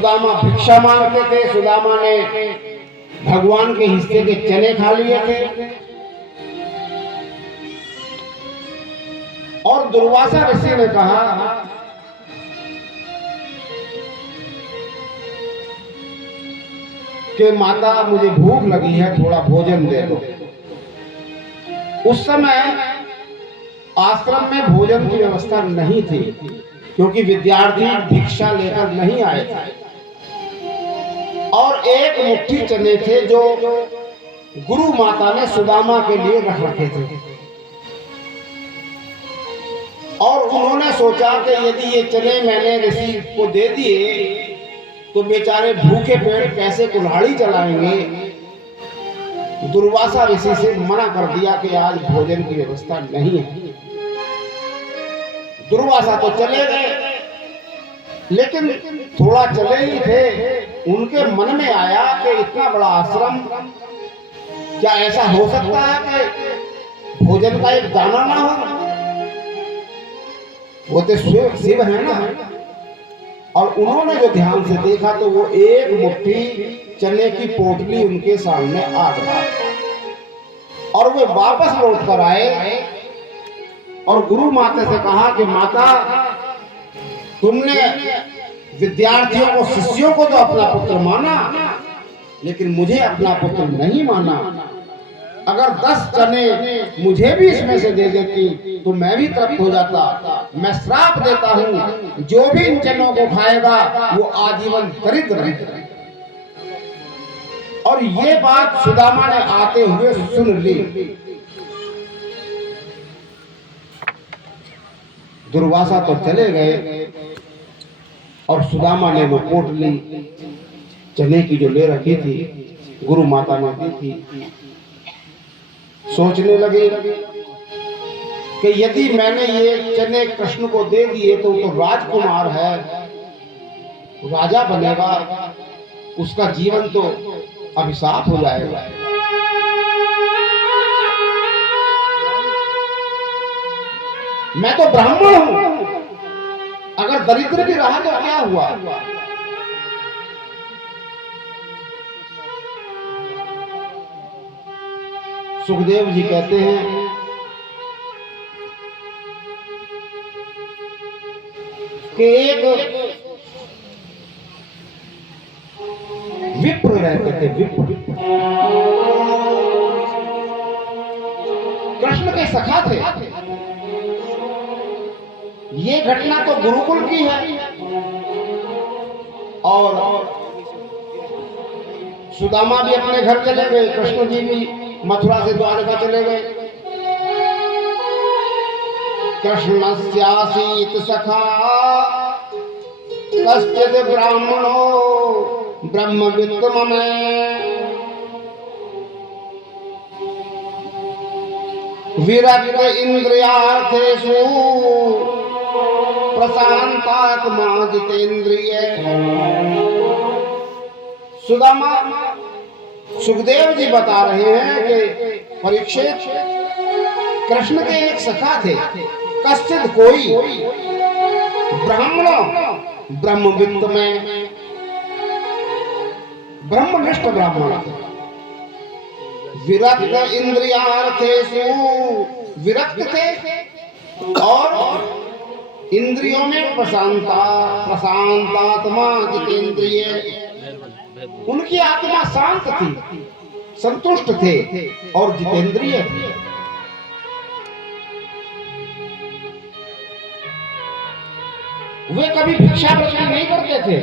सुदामा भिक्षा मांगते थे। सुदामा ने भगवान के हिस्से के चने खा लिए थे और दुर्वासा ऋषि ने कहा कि माता मुझे भूख लगी है, थोड़ा भोजन दे दो। उस समय आश्रम में भोजन की व्यवस्था नहीं थी क्योंकि विद्यार्थी भिक्षा लेकर नहीं आए थे और एक मुट्ठी चने थे जो गुरु माता ने सुदामा के लिए रख रखे थे और उन्होंने सोचा कि यदि ये चने मैंने ऋषि को दे दिए तो बेचारे भूखे पेट कैसे कुल्हाड़ी चलाएंगे। दुर्वासा ऋषि से मना कर दिया कि आज भोजन की व्यवस्था नहीं है। दुर्वासा तो चले गए, लेकिन थोड़ा चले ही थे, उनके मन में आया कि इतना बड़ा आश्रम, क्या ऐसा हो सकता है कि भोजन का एक दाना ना हो? वो तो शिव है ना। और उन्होंने जो ध्यान से देखा तो वो एक मुट्ठी चने की पोटली उनके सामने आ गई और वे वापस लौट कर आए और गुरु माता से कहा कि माता, तुमने विद्यार्थियों को, शिष्यों को तो अपना पुत्र माना, लेकिन मुझे अपना पुत्र नहीं माना। अगर 10 चने मुझे भी इसमें से दे देती तो मैं भी तृप्त हो जाता। मैं श्राप देता हूं, जो भी इन चनों को खाएगा वो आजीवन दरिद्र रहेगा। और ये बात सुदामा ने आते हुए सुन ली। दुर्वासा तो चले गए और सुदामा ने वो पोटली चने की जो ले रखी थी, गुरु माता ने दी थी। सोचने लगे कि यदि मैंने ये चने कृष्ण को दे दिए तो राजकुमार है, राजा बनेगा, उसका जीवन तो अभिशाप हो जाएगा। मैं तो ब्राह्मण हूं, अगर दरिद्र भी रहा तो क्या हुआ? सुखदेव जी कहते हैं कि एक विप्र रहते थे, विप्र कृष्ण के सखा थे। ये घटना तो गुरुकुल की है और सुदामा भी अपने घर चले गए, कृष्ण जी भी मथुरा से द्वारका चले गए। कृष्णस्यासीत सखा कश्चित् ब्राह्मणो ब्रह्मविद् में विरक्त इंद्रियार्थेषु प्रशांतात्मा जितेंद्रिय। सुदामा, सुखदेव जी बता रहे हैं कि परीक्षित, कृष्ण के एक सखा थे, कश्चित् कोई, ब्राह्मण ब्रह्मविद् में, ब्रह्मनिष्ठ ब्राह्मण थे। विरक्त इंद्रियार्थेषु, विरक्त थे और इंद्रियों में प्रशांतात्मा जितेंद्रिय, उनकी आत्मा शांत थी, संतुष्ट थे और जितेंद्रिय थे। वे कभी भिक्षा वृत्ति नहीं करते थे।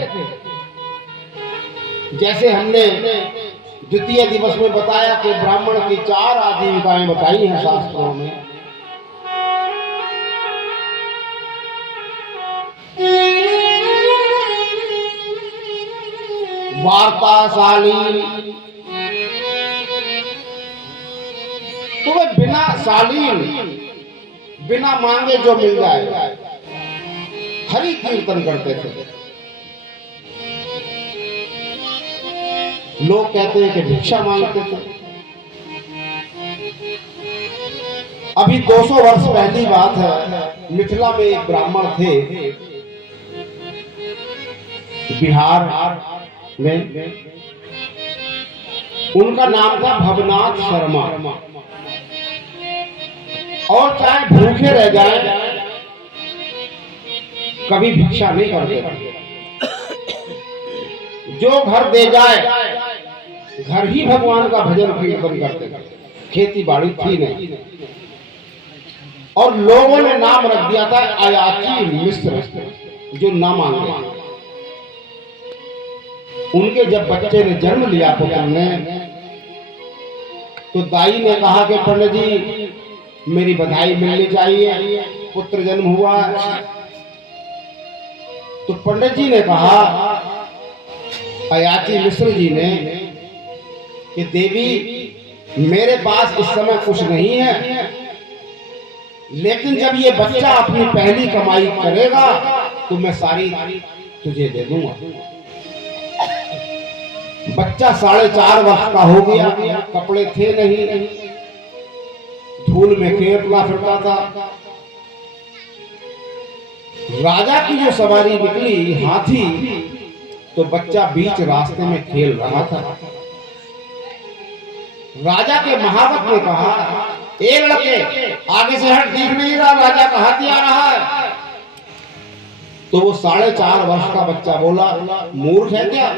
जैसे हमने द्वितीय दिवस में बताया कि ब्राह्मण की 4 आजीविकाएं बताई हैं शास्त्रों में। वार्ताशाली, तो वे बिना शालीन, बिना मांगे जो मिल जाए हरि कीर्तन करते थे। लोग कहते हैं कि भिक्षा मांगते थे। अभी 200 वर्ष पहली बात है, मिथिला में एक ब्राह्मण थे बिहार में। उनका नाम था भवनाथ शर्मा। और चाहे भूखे रह जाए कभी भिक्षा नहीं करते थे। जो घर दे जाए घर ही भगवान का भजन कीर्तन करते थे। खेती बाड़ी थी नहीं और लोगों ने नाम रख दिया था अयाची मिश्र, जो ना मांगे। उनके जब बच्चे ने जन्म लिया पुत्र ने, तो दाई ने कहा कि पंडित जी मेरी बधाई मिलनी चाहिए, पुत्र जन्म हुआ है। तो पंडित जी ने कहा, अयाची मिश्र जी ने, कि देवी मेरे पास इस समय कुछ नहीं है, लेकिन जब ये बच्चा अपनी पहली कमाई करेगा तो मैं सारी तुझे दे दूंगा। बच्चा 4.5 वर्ष का हो गया, कपड़े थे नहीं, धूल में खेलता फिरता था। राजा की जो सवारी निकली हाथी, तो बच्चा बीच रास्ते में खेल रहा था। राजा के महावत ने कहा, ए लड़के आगे से हट, दिख नहीं रहा राजा का हाथी आ रहा है। तो वो 4.5 वर्ष का बच्चा बोला, मूर्ख है क्या?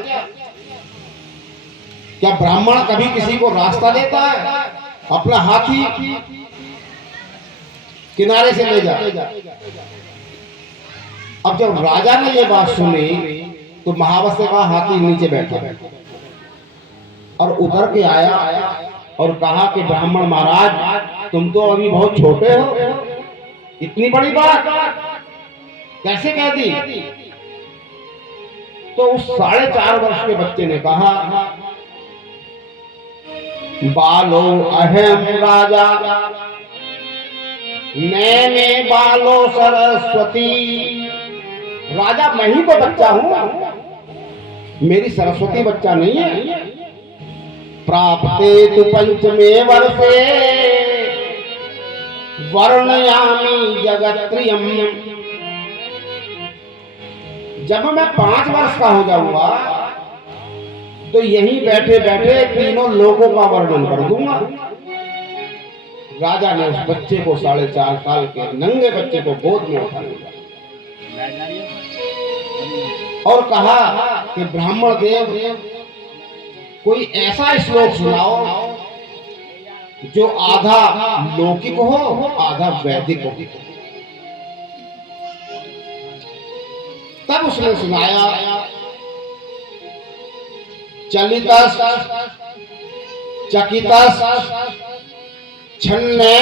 क्या ब्राह्मण कभी किसी को रास्ता देता है? अपना हाथी किनारे से ले जा। अब जब राजा ने ये बात सुनी तो महावत से कहा, हाथी नीचे बैठा, और उतर के आया और कहा कि ब्राह्मण महाराज तुम तो अभी बहुत छोटे हो, इतनी बड़ी बात कैसे कह दी? तो उस 4.5 वर्ष के बच्चे ने कहा, बालो अहम राजा नैने बालो सरस्वती। राजा मैं ही तो बच्चा हूं, मेरी सरस्वती बच्चा नहीं है। प्राप्ते तु पंचमे वर्षे वर्णयामि जगत्प्रियम। जब मैं 5 वर्ष का हो जाऊंगा तो यहीं बैठे बैठे तीनों लोगों का वर्णन कर दूंगा। राजा ने उस बच्चे को 4.5 साल के नंगे बच्चे को गोद में उठा लिया और कहा कि ब्राह्मण देव कोई ऐसा श्लोक सुनाओ जो आधा लौकिक हो आधा वैदिक हो। तब उसने सुनाया, चलितस चकितस छन्ने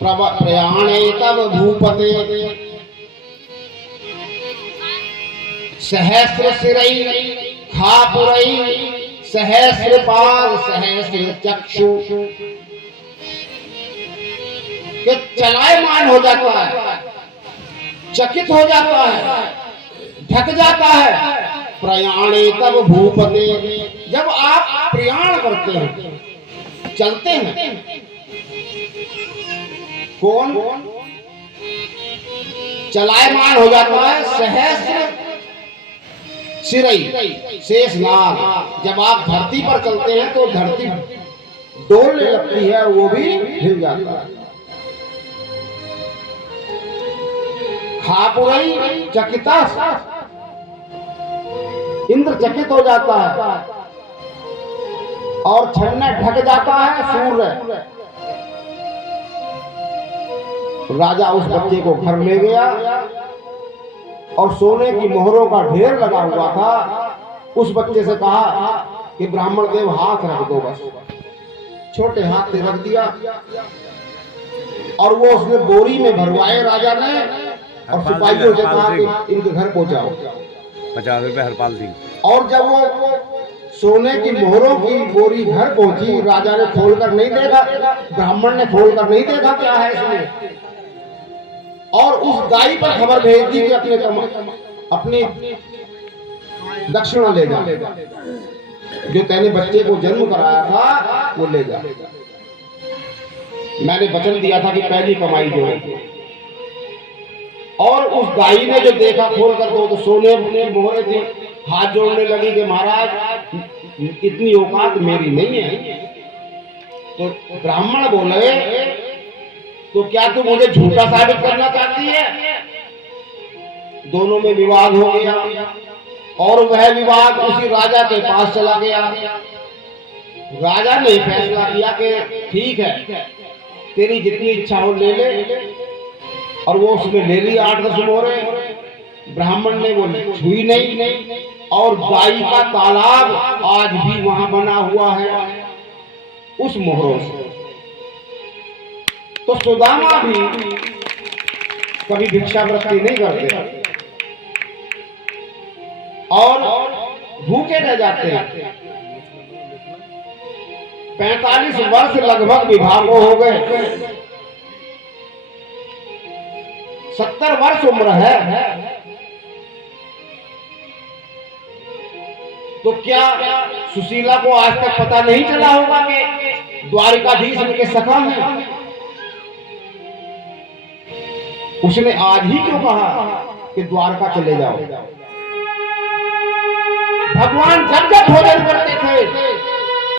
प्रयाणे तब भूपते सहस्र सिरई खापुरई सहस्र पाद सहस्र चक्षु। कि चलायमान हो जाता है, चकित हो जाता है, ढक जाता है। प्रयाणे तब भूपते, जब आप प्रयाण करते हैं, चलते हैं। कौन चलायमान हो जाता है? सहस्र सिरई शेष नाग। जब आप धरती पर चलते हैं तो धरती डोलने लगती है, वो भी हिल जाता है। खापुरई चकिता, इंद्र चकित हो जाता है। और छन्ने ढक जाता है सूर्य। राजा उस बच्चे को घर ले गया और सोने की मोहरों का ढेर लगा हुआ था। उस बच्चे से कहा कि ब्राह्मण देव हाथ रख दो, बस छोटे हाथ से रख दिया और वो उसने बोरी में भरवाए राजा ने और सिपाहियों से कहा कि इनके घर पहुंचाओ। 50 रुपए हरपाल सिंह। और जब वो सोने की मोहरों की बोरी घर पहुंची, राजा ने खोलकर नहीं देखा, ब्राह्मण ने खोलकर नहीं देखा क्या है इसमें, और उस दाई पर खबर भेज दी कि अपनी दक्षिणा ले जा, जो तेने बच्चे को जन्म कराया था वो ले जा। मैंने वचन दिया था कि पहली कमाई जो है। और उस दाई ने जो देखा खोल कर तो सोने की मोहरे थी, हाथ जोड़ने लगी कि महाराज इतनी औकात मेरी नहीं है। तो ब्राह्मण बोले, तो क्या तू मुझे झूठा साबित करना चाहती है? दोनों में विवाद हो गया और वह विवाद उसी राजा के पास चला गया। राजा ने फैसला किया कि ठीक है, तेरी जितनी इच्छा हो ले ले। और वो उसने ले ली 8-10 मोहरे। ब्राह्मण ने वो छुई नहीं और गाय का तालाब आज भी वहां बना हुआ है उस मोहरों से। तो सुदामा भी कभी भिक्षावृत्ति नहीं करते और भूखे रह जाते हैं। 45 वर्ष लगभग विवाह को हो गए, 70 वर्ष उम्र है। तो क्या सुशीला को आज तक पता नहीं चला होगा कि द्वारिकाधीश उनके सखा हैं? उसने आज ही क्यों कहा कि द्वारका चले जाओ? भगवान जब जब भोजन करते थे